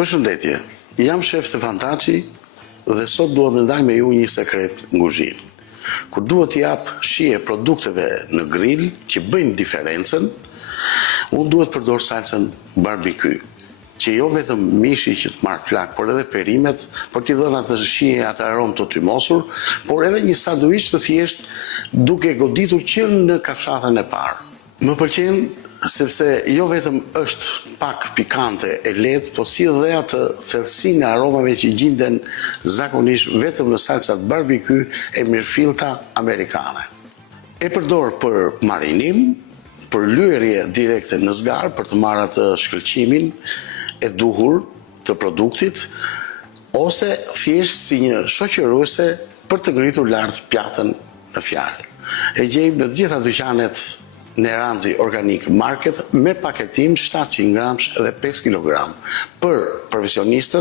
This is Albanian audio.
Përshëndetje, jam shef Stefan Taçi dhe sot duhet të ndaj me ju një sekret në kuzhinë. Kur duhet t'i jap shije produkteve në grill që bëjnë diferencën, unë duhet përdor salsën barbecue, që jo vetëm mishi që të marrë flak, por edhe perimet për t'i dhënë atë shije, atë aromë të tymosur, por edhe një sanduiç të thjesht duke goditur që në kafshatën e parë. Më pëlqen sepse jo vetëm është pak pikante e lehtë, po si dhe atë thellësinë e aromave që gjenden zakonisht vetëm në salsat barbecue e mirëfillta amerikane. E përdor për marinim, për lyerje direkte në zgar, për të marrë atë shkëlqimin e duhur të produktit, ose thjesht si një shoqëruese për të ngritur lart pjatën në fjalë. E gjejmë në të gjitha dyqanet Neranzi Organic Market me paketim 700 gramsh dhe 5 kg për profesionistët.